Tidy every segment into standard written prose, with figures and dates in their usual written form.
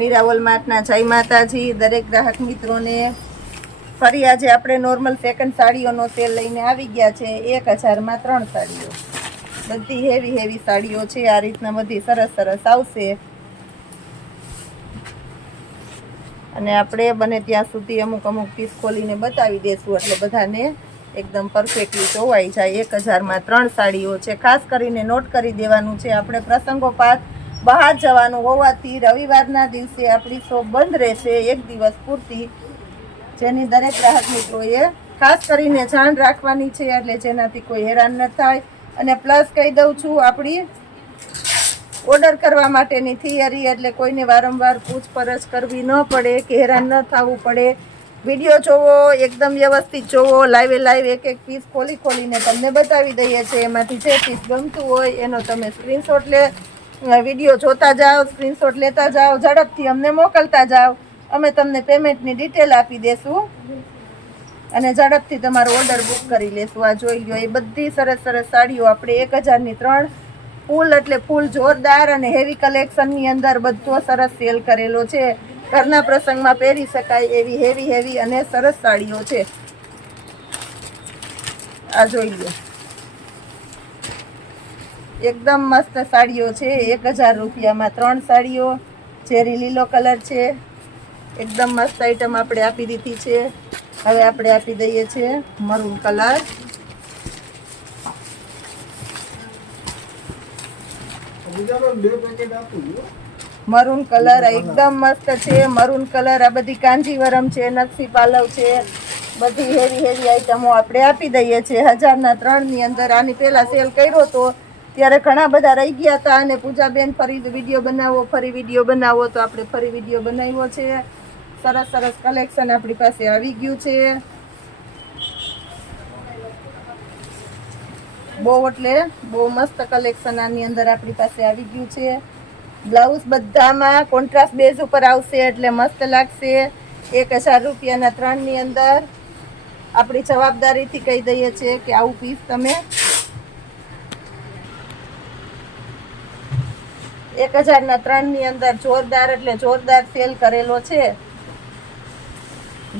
મીરા વોલમાર્ટના જય માતાજી દરેક ગ્રાહક મિત્રોને ફરી આજે આપણે નોર્મલ સેકન્ડ સાડીઓનો સેલ લઈને આવી ગયા છે 1000માં 3 સાડીઓ બધી હેવી સાડીઓ છે આ રીતના બધી સરસ આવશે અને આપણે બને ત્યાં સુધી અમુક પીસ ખોલીને બતાવી દેશું એટલે બધાને એકદમ પરફેક્ટલી જોવાઈ જાય 1000માં 3 સાડીઓ છે ખાસ કરીને નોટ કરી દેવાનું છે આપણે પ્રસંગોપાત બહાર જવાનું હોવાથી રવિવારના દિવસે આપણી શોપ બંધ રહેશે એક દિવસ પૂરતી જેની દરેક ગ્રાહક મિત્રોએ ખાસ કરીને જાણ રાખવાની છે એટલે જેનાથી કોઈ હેરાન ન થાય અને પ્લસ કહી દઉં છું આપણી ઓર્ડર કરવા માટેની થિયરી એટલે કોઈને વારંવાર પૂછપરછ કરવી ન પડે કે હેરાન ન થવું પડે વિડીયો જોવો એકદમ વ્યવસ્થિત જોવો લાઈવ એક પીસ ખોલીને તમને બતાવી દઈએ છીએ એમાંથી જે પીસ ગમતું હોય એનો તમે સ્ક્રીનશોટ વિડીયો જોતા જાઓ સ્ક્રીનશોટ લેતા જાઓ ઝડપથી અમને મોકલતા જાઓ અમે તમને પેમેન્ટની ડિટેલ આપી દેશું અને ઝડપથી તમારો ઓર્ડર બુક કરી લેશું આ જોઈ લો એ બધી સરસ સાડીઓ આપણે 1000ની 3 ફૂલ એટલે ફૂલ જોરદાર અને હેવી કલેક્શનની અંદર બધો સરસ સેલ કરેલો છે ઘરના પ્રસંગમાં પહેરી શકાય એવી હેવી અને સરસ સાડીઓ છે આ જોઈ લો એકદમ મસ્ત સાડીઓ છે 1000 રૂપિયામાં 3 સાડીઓ ચેરી લીલો કલર છે એકદમ મસ્ત આઈટમ આપણે આપી દીધી છે હવે આપણે આપી દઈએ છીએ મરૂન કલર મરૂન કલર એકદમ મસ્ત છે મરૂન કલર આ બધી કાંજીવરમ છે નકશી પાલવ છે બધી હેવી આઈટમો આપણે આપી દઈએ છીએ 1000ના 3ની અંદર આની પહેલા સેલ કર્યો તો ત્યારે ઘણા બધા રહી ગયા હતા અને પૂજાબેન ફરી વિડીયો બનાવો તો આપણે ફરી વિડીયો બનાવ્યો છે સરસ કલેક્શન આપણી પાસે આવી ગયું છે બહુ મસ્ત કલેક્શન આની અંદર આપણી પાસે આવી ગયું છે બ્લાઉઝ બધામાં કોન્ટ્રાસ્ટ બેઝ ઉપર આવશે એટલે મસ્ત લાગશે 1000 રૂપિયાના 3ની અંદર આપણી જવાબદારીથી કહી દઈએ છીએ કે આવું પીસ તમે 1000ના 3ની અંદર જોરદાર સેલ કરેલો છે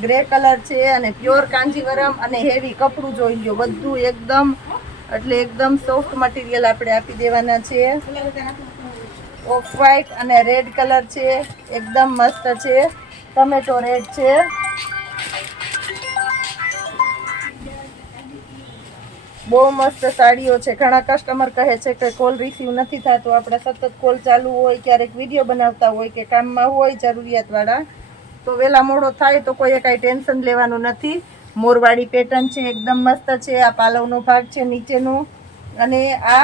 ગ્રે કલર છે અને પ્યોર કાંજીવરમ અને હેવી કપડું જોઈ લો બધું એકદમ સોફ્ટ મટીરિયલ આપણે આપી દેવાના છે ઓફ વ્હાઈટ અને રેડ કલર છે એકદમ મસ્ત છે ટમેટો રેડ છે બહુ મસ્ત સાડીઓ છે ઘણા કસ્ટમર કહે છે કે કોલ રિસીવ નથી થતો આપણે સતત કોલ ચાલુ હોય ક્યારેક વિડીયો બનાવતા હોય કે કામમાં હોય જરૂરિયાતવાળા તો વહેલા મોડો થાય તો કોઈએ કાંઈ ટેન્શન લેવાનું નથી મોરવાડી પેટર્ન છે એકદમ મસ્ત છે આ પાલવનો ભાગ છે નીચેનું અને આ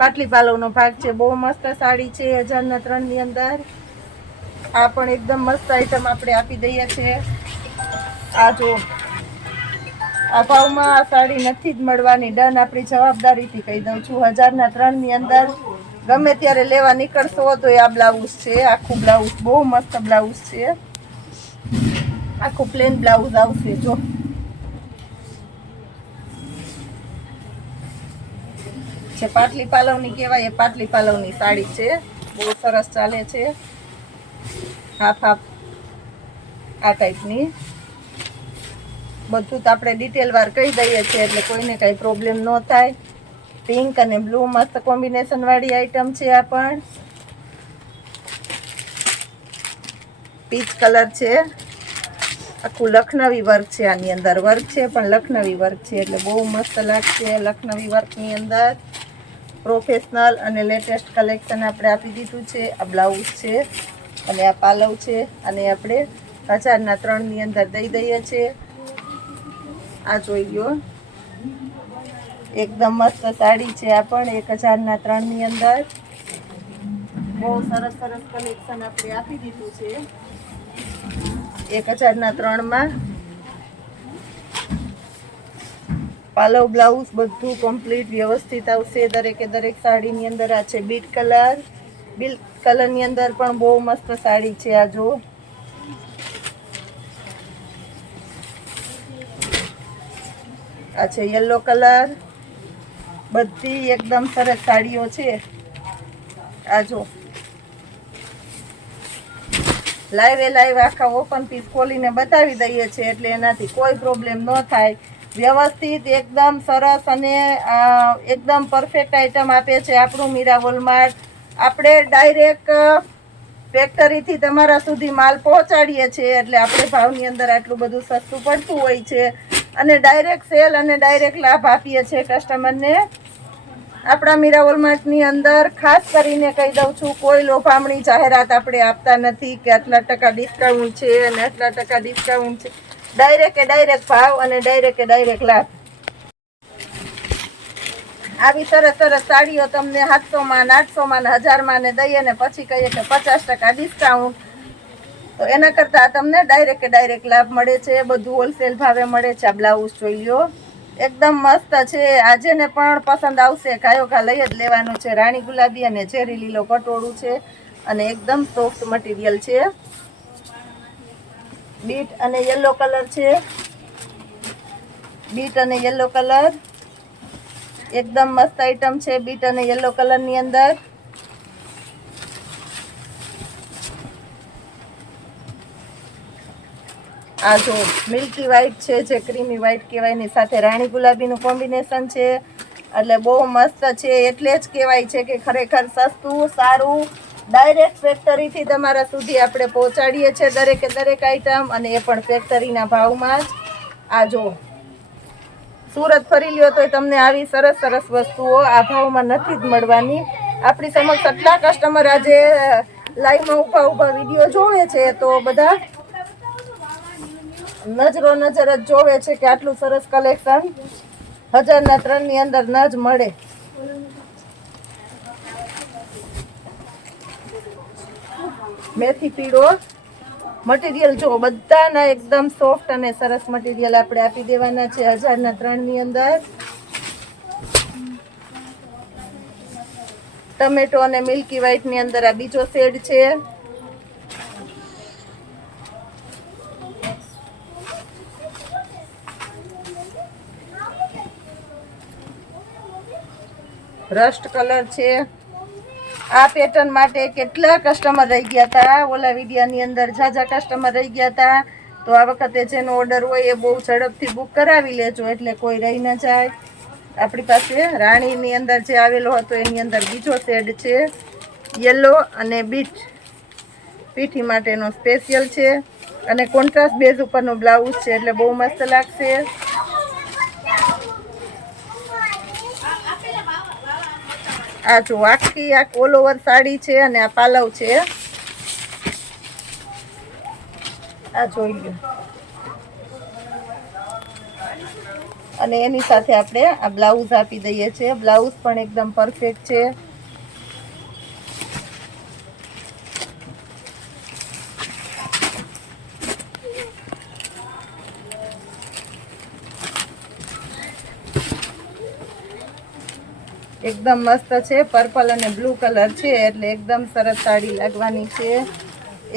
પાટલી પાલવનો ભાગ છે બહુ મસ્ત સાડી છે 1000ના 3ની અંદર આ પણ એકદમ મસ્ત આઈટમ આપણે આપી દઈએ છીએ આ જો આ ભાવમાં આ સાડી નથી જ મળવાની ડન આપણી જવાબદારીથી કહી દઉં છું 1000ના 3ની અંદર ગમે ત્યારે લેવા નીકળશો તો આ બ્લાઉઝ છે આખું બ્લાઉઝ બહુ મસ્ત બ્લાઉઝ છે આખું પ્લેન બ્લાઉઝ આવશે જો છે પાટલી પાલવની કહેવાય એ પાટલી પાલવની સાડી છે બહુ સરસ ચાલે છે હાફ આ ટાઈપની બધું તો આપણે ડિટેલ વાર કહી દઈએ છીએ એટલે કોઈને કાંઈ પ્રોબ્લેમ ન થાય પિંક અને બ્લુ મસ્ત કોમ્બિનેશન વાળી આઈટમ છે આ પણ પીચ કલર છે આખું લખનવી વર્ક છે આની અંદર વર્ક છે પણ લખનવી વર્ક છે એટલે બહુ મસ્ત લાગશે લખનવી વર્કની અંદર પ્રોફેશનલ અને લેટેસ્ટ કલેક્શન આપણે આપી દીધું છે આ બ્લાઉઝ છે અને આ પાલવ છે અને આપણે 1000ના 3ની અંદર દઈ દઈએ છીએ આ જોઈ લો એકદમ મસ્ત સાડી છે આ પણ 1000ના 3ની અંદર બહુ સરસ કલેક્શન આપણે આપી દીધું છે 1000ના 3માં પાલવ બ્લાઉઝ બધું કમ્પ્લીટ વ્યવસ્થિત આવશે દરેક સાડીની અંદર આ છે બીટ કલરની અંદર પણ બહુ મસ્ત સાડી છે આ જો આ છે યલો કલર બધી એકદમ સરસ સાડીઓ છે આ જો લાઈવ આખા ઓપન પીસ ખોલીને બતાવી દઈએ છીએ, એટલે એનાથી કોઈ પ્રોબ્લેમ ન થાય. વ્યવસ્થિત એકદમ સરસ અને એકદમ પરફેક્ટ આઈટમ આપે છે આપણું મીરા વોલમાર્ટ. આપણે ડાયરેક્ટ ફેક્ટરીથી તમારા સુધી માલ પહોંચાડીએ છીએ, એટલે આપણે ભાવની અંદર આટલું બધું સસ્તું પડતું હોય છે. અને ડાયરેક્ટ સેલ અને ડાયરેક્ટ લાભ આપીએ છીએ કસ્ટમરને. આપણા મીરા વોલમાર્ટની અંદર ખાસ કરીને કહી દઉં છું, કોઈ લોભામણી જાહેરાત આપણે આપતા નથી કે આટલા ટકા ડિસ્કાઉન્ટ છે અને આટલા ટકા ડિસ્કાઉન્ટ છે. ડાયરેક્ટ ભાવ અને ડાયરેક્ટ લાભ. આવી સરસ સાડીઓ તમને 700માં 800માં 1000માં ને દઈએ ને પછી કહીએ કે 50% ડિસ્કાઉન્ટ, તો એના કરતાં તમને ડાયરેક્ટ લાભ મળે છે. બધું હોલસેલ ભાવે મળે છે. આ બ્લાઉઝ જોઈ લો, એકદમ મસ્ત છે. આજે ને પણ પસંદ આવશે, ઘાયો લઈ જ લેવાનું છે. રાણી ગુલાબી અને ઝેરી લીલો પટોળું છે અને એકદમ સોફ્ટ મટીરિયલ છે. બીટ અને યલો કલર છે. બીટ અને યલો કલર એકદમ મસ્ત આઈટમ છે. બીટ અને યલો કલરની અંદર આ જો મિલ્કી વ્હાઈટ છે, જે ક્રીમી વ્હાઈટ કહેવાય, એની સાથે રાણી ગુલાબીનું કોમ્બિનેશન છે, એટલે બહુ મસ્ત છે. એટલે જ કહેવાય છે કે ખરેખર સસ્તું, સારું. ડાયરેક્ટ ફેક્ટરીથી તમારા સુધી આપણે પહોંચાડીએ છીએ દરેક આઈટમ, અને એ પણ ફેક્ટરીના ભાવમાં જ. આ જો સુરત ફરી લ્યો તો તમને આવી સરસ વસ્તુઓ આ ભાવમાં નથી જ મળવાની. આપણી સમક્ષ આટલા કસ્ટમર આજે લાઈવમાં ઊભા વિડીયો જોવે છે, તો બધા નજર જ જોવે છે કે આટલું સરસ કલેક્શન 1003 ની અંદર ન જ મળે. મેથી પીળો મટીરિયલ જો, બધાના એકદમ સોફ્ટ અને સરસ મટીરિયલ આપણે આપી દેવાના છે 1003 ની અંદર. ટમેટો અને મિલ્કી વ્હાઈટ ની અંદર આ બીજો શેડ છે. રસ્ટ કલર છે. આ પેટર્ન માટે કેટલા કસ્ટમર રહી ગયા હતા, ઓલા વિડીયાની અંદર ઝાઝા કસ્ટમર રહી ગયા હતા. તો આ વખતે જેનો ઓર્ડર હોય એ બહુ ઝડપથી બુક કરાવી લેજો, એટલે કોઈ રહી ન જાય. આપણી પાસે રાણીની અંદર જે આવેલો હતો એની અંદર બીજો શેડ છે, યલો અને બીટ. પીઠી માટેનો સ્પેશિયલ છે અને કોન્ટ્રાસ્ટ બેઝ ઉપરનો બ્લાઉઝ છે, એટલે બહુ મસ્ત લાગશે. આ જો આખી આ ઓલ ઓવર સાડી છે અને આ પાલવ છે. આ જોઈ લો, અને એની સાથે આપણે આ બ્લાઉઝ આપી દઈએ છીએ. બ્લાઉઝ પણ એકદમ પરફેક્ટ છે. એકદમ મસ્ત છે. પર્પલ અને બ્લુ કલર છે, એટલે એકદમ સરસ સાડી લાગવાની છે.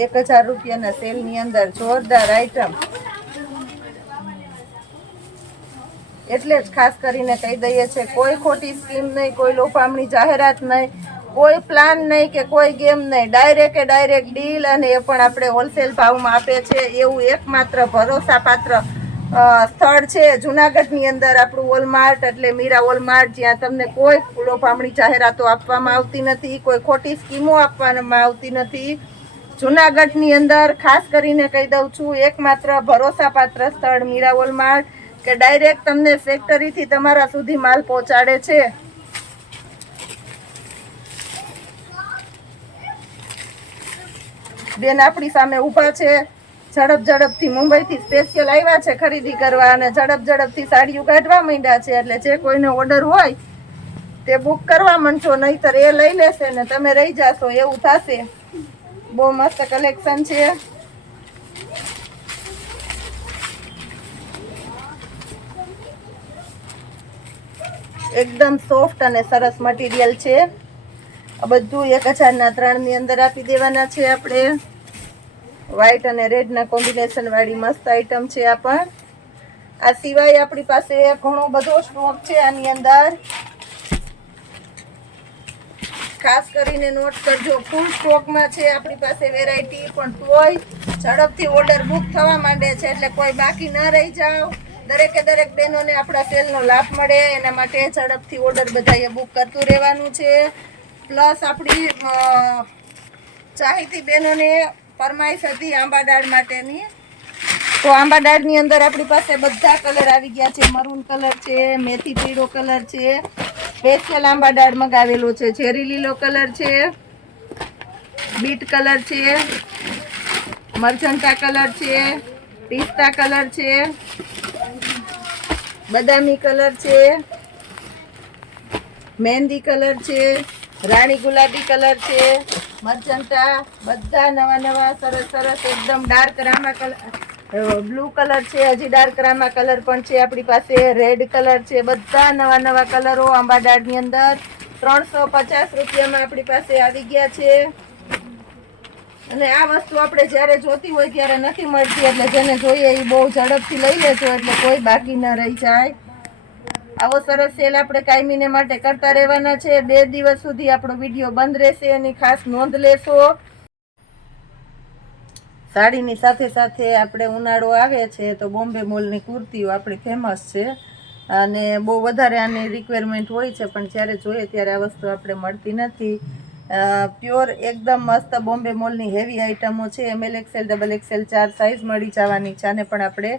1000 રૂપિયાના સેલની અંદર જોરદાર આઈટમ. એટલે જ ખાસ કરીને કહી દઈએ છે, કોઈ ખોટી સ્કીમ નહીં, કોઈ લોભામણી જાહેરાત નહીં, કોઈ પ્લાન નહીં કે કોઈ ગેમ નહીં. ડાયરેક્ટ ડીલ, અને એ પણ આપણે હોલસેલ ભાવમાં આપે છે. એવું એકમાત્ર ભરોસાપાત્ર સ્થળ છે જુનાગઢની અંદર આપણું વોલમાર્ટ, એટલે મીરા વોલમાર્ટ, જ્યાં તમને કોઈ લોભામણી જાહેરાતો આપવામાં આવતી નથી, કોઈ ખોટી સ્કીમો આપવામાં આવતી નથી. જુનાગઢની અંદર ખાસ કરીને કહી દઉં છું, એકમાત્ર ભરોસાપાત્ર સ્થળ મીરા વોલમાર્ટ, કે ડાયરેક્ટ તમને ફેક્ટરીથી તમારા સુધી માલ પહોંચાડે છે. બેન આપણી સામે ઊભા છે, ઝડપથી મુંબઈથી સ્પેશિયલ આવ્યા છે ખરીદી કરવા, અને ઝડપથી સાડીઓ કાઢવા માંડ્યા છે. એટલે જે કોઈને ઓર્ડર હોય તે બુક કરવા માંડશો, નહીતર એ લઈ લેશે ને તમે રહી જાશો, એવું થશે. બહુ મસ્ત કલેક્શન છે. એકદમ સોફ્ટ અને સરસ મટીરિયલ છે. આ બધું 1003 ની અંદર આપી દેવાના છે આપણે. વ્હાઈટ અને રેડના કોમ્બિનેશન વાળી મસ્ત આઈટમ છે આ પણ. આ સિવાય આપણી પાસે ઘણો બધો સ્ટોક છે આની અંદર. ખાસ કરીને નોટ કરજો, ફૂલ સ્ટોકમાં છે આપણી પાસે વેરાયટી, પણ તોય ઝડપથી ઓર્ડર બુક થવા માંડે છે, એટલે કોઈ બાકી ન રહી જાઓ. દરેકે દરેક બહેનોને આપણા સેલનો લાભ મળે એના માટે ઝડપથી ઓર્ડર બધાએ બુક કરતું રહેવાનું છે. પ્લસ આપણી ચાહીતી બહેનોને ફરમાઈશ હતી આંબા દાળ માટેની, તો આંબા દાળની અંદર આપણી પાસે બધા કલર આવી ગયા છે. મરૂન કલર છે, મેથી પીળો કલર છે, સ્પેશિયલ આંબા દાળ મગાવેલો છે, ચેરી લીલો કલર છે, બીટ કલર છે, મરચંટા કલર છે, પિસ્તા કલર છે, બદામી કલર છે, મહેંદી કલર છે, રાણી ગુલાબી કલર છે, મરચંટા, બધા નવા નવા સરસ સરસ એકદમ dark Rama colour, blue colour છે, હજી ડાર્ક રામા કલર પણ છે આપણી પાસે, રેડ કલર છે, બધા નવા નવા કલરો આંબા દાળની અંદર 350 રૂપિયામાં આપણી પાસે આવી ગયા છે. અને આ વસ્તુ આપણે જ્યારે જોતી હોય ત્યારે નથી મળતી, એટલે જેને જોઈએ એ બહુ ઝડપથી લઈ લેજો, એટલે કોઈ બાકી ન રહી જાય. આવો સરસ સેલ આપણે કાયમીને માટે કરતા રહેવાના છે. 2 દિવસ સુધી આપણો વિડીયો બંધ રહેશે, એની ખાસ નોંધ લેશો. સાડીની સાથે સાથે આપણે ઉનાળો આવે છે તો બોમ્બે મોલની કુર્તીઓ આપણી ફેમસ છે, અને બહુ વધારે આની રિક્વાયરમેન્ટ હોય છે, પણ જ્યારે જોઈએ ત્યારે આ વસ્તુ આપણે મળતી નથી. પ્યોર એકદમ મસ્ત બોમ્બે મોલની હેવી આઇટમો છે. ML XL XXL 4 સાઇઝ મળી જવાની છે, આને પણ આપણે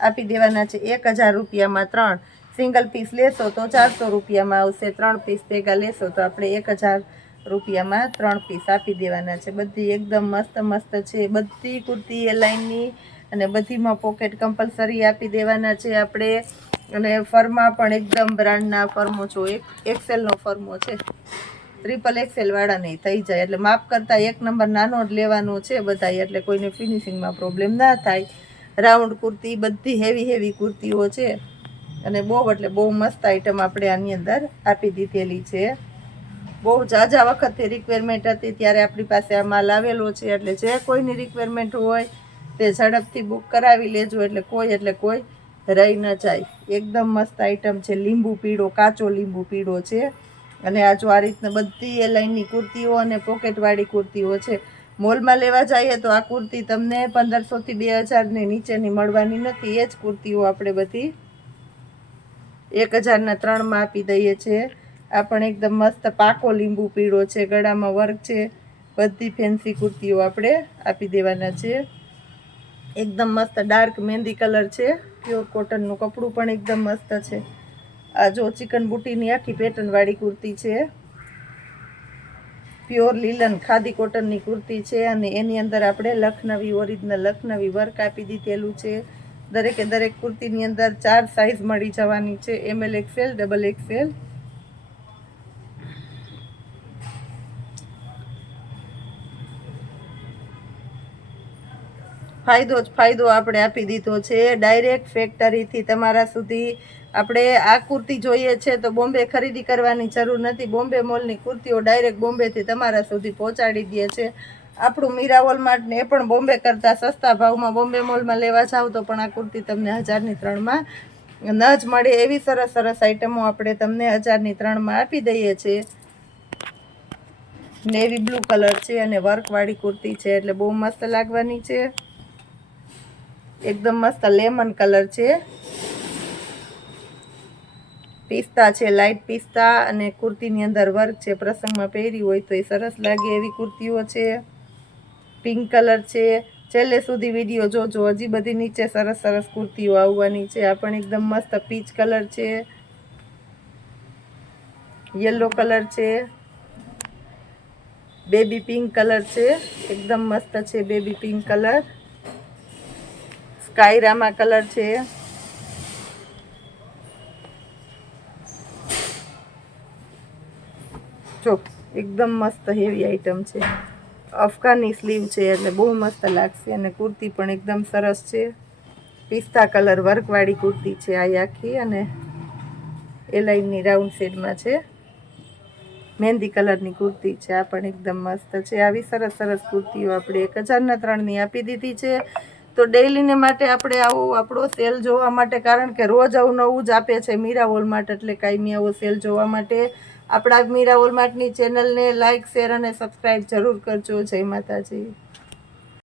આપી દેવાના છે 1000 રૂપિયામાં 3. સિંગલ પીસ લેશો તો 400 રૂપિયામાં આવશે, 3 પીસ ભેગા લેશો તો આપણે 1000 રૂપિયામાં 3 પીસ આપી દેવાના છે. બધી એકદમ મસ્ત મસ્ત છે, બધી કુર્તી એ લાઇનની, અને બધીમાં પોકેટ કમ્પલસરી આપી દેવાના છે આપણે. અને ફરમાં પણ એકદમ બ્રાન્ડના ફર્મો છો, XL નો ફર્મો છે, XXL વાળા નહીં થઈ જાય, એટલે માપ કરતાં 1 નંબર નાનો જ લેવાનો છે બધા, એટલે કોઈને ફિનિશિંગમાં પ્રોબ્લેમ ના થાય. રાઉન્ડ કુર્તી, બધી હેવી કુર્તીઓ છે, અને બહુ એટલે બહુ મસ્ત આઈટમ આપણે આની અંદર આપી દીધેલી છે. બહુ ઝાઝા વખતથી રિક્વાયરમેન્ટ હતી ત્યારે આપણી પાસે આ માલ આવેલો છે, એટલે જે કોઈની રિક્વાયરમેન્ટ હોય તે ઝડપથી બુક કરાવી લેજો, એટલે કોઈ રહી ન જાય. એકદમ મસ્ત આઈટમ છે. લીંબુ પીળો, કાચો લીંબુ પીળો છે, અને આ જો આ રીતના બધી એ લાઇનની કુર્તીઓ અને પોકેટવાળી કુર્તીઓ છે. મોલમાં લેવા જઈએ તો આ કુર્તી તમને 1500 થી 2000 નીચેની મળવાની નથી. એ જ કુર્તીઓ આપણે બધી 1000ના 3 આપી દઈએ છીએ. આ પણ એકદમ મસ્ત પાકો લીંબુ પીળો છે, ગળામાં વર્ક છે, બધી ફેન્સી કુર્તીઓ આપણે આપી દેવાના છે. એકદમ મસ્ત ડાર્ક મહેંદી કલર છે, પ્યોર કોટનનું કપડું પણ એકદમ મસ્ત છે. આ જો ચિકન બુટીની આખી પેટર્નવાળી કુર્તી છે, પ્યોર લીલન ખાદી કોટનની કુર્તી છે, અને એની અંદર આપણે લખનવી ઓરિજિનલ લખનવી વર્ક આપી દીધેલું છે. દરેકે દરેક કુર્તીની અંદર 4 સાઇઝ મળી જવાની છે, ML XL XXL. ફાયદો આપણે આપી દીધો છે. ડાયરેક્ટ ફેક્ટરીથી તમારા સુધી આપણે આ કુર્તી જોઈએ છે તો બોમ્બે ખરીદી કરવાની જરૂર નથી. બોમ્બે મોલની કુર્તીઓ ડાયરેક્ટ બોમ્બેથી તમારા સુધી પહોંચાડી દે છે. આપણું મીરા વોલમાર્ટ ને એ પણ બોમ્બે કરતાં સસ્તા ભાવમાં બોમ્બે મોલમાં લેવા જાવ તો પણ આ કુર્તી તમને 1000ની 3માં ન જ મળે. એવી સરસ સરસ આઈટમો આપણે તમને 1000ની 3માં આપી દઈએ છીએ. નેવી બ્લુ કલર છે, અને વર્કવાળી કુર્તી છે, એટલે બહુ મસ્ત લાગવાની છે. એકદમ મસ્ત લેમન કલર છે, પિસ્તા છે, લાઇટ પિસ્તા, અને કુર્તીની અંદર વર્ક છે. પ્રસંગમાં પહેરી હોય તો એ સરસ લાગે એવી કુર્તીઓ છે. પિંક કલર છે. છેલ્લે સુધી વિડીયો જોજો, હજી બધી નીચે સરસ સરસ કુર્તીઓ આવવાની છે. આ પણ એકદમ મસ્ત પીચ કલર છે, યલો કલર છે, બેબી પિંક કલર છે, એકદમ મસ્ત છે baby pink colour. Sky Rama colour છે, જો એકદમ મસ્ત હેવી આઈટમ છે. અફઘાની સ્લીવ છે, એટલે બહુ મસ્ત લાગશે, અને કુર્તી પણ એકદમ સરસ છે. પિસ્તા કલર વર્કવાળી કુર્તી છે આ આખી, અને એ લાઇનની રાઉન્ડ શેડમાં છે. મહેંદી કલરની કુર્તી છે, આ પણ એકદમ મસ્ત છે. આવી સરસ સરસ કુર્તીઓ આપણે 1000ના 3ની આપી દીધી છે. તો ડેઈલીને માટે આપણે આવો આપણો સેલ જોવા માટે, કારણ કે રોજ અવનવું જ આપે છે મીરા વોલમાર્ટ, એટલે કાયમી આવો સેલ જોવા માટે આપણા મીરા વોલમાર્ટની ચેનલને લાઇક શેર અને સબસ્ક્રાઈબ જરૂર કરજો. જય માતાજી.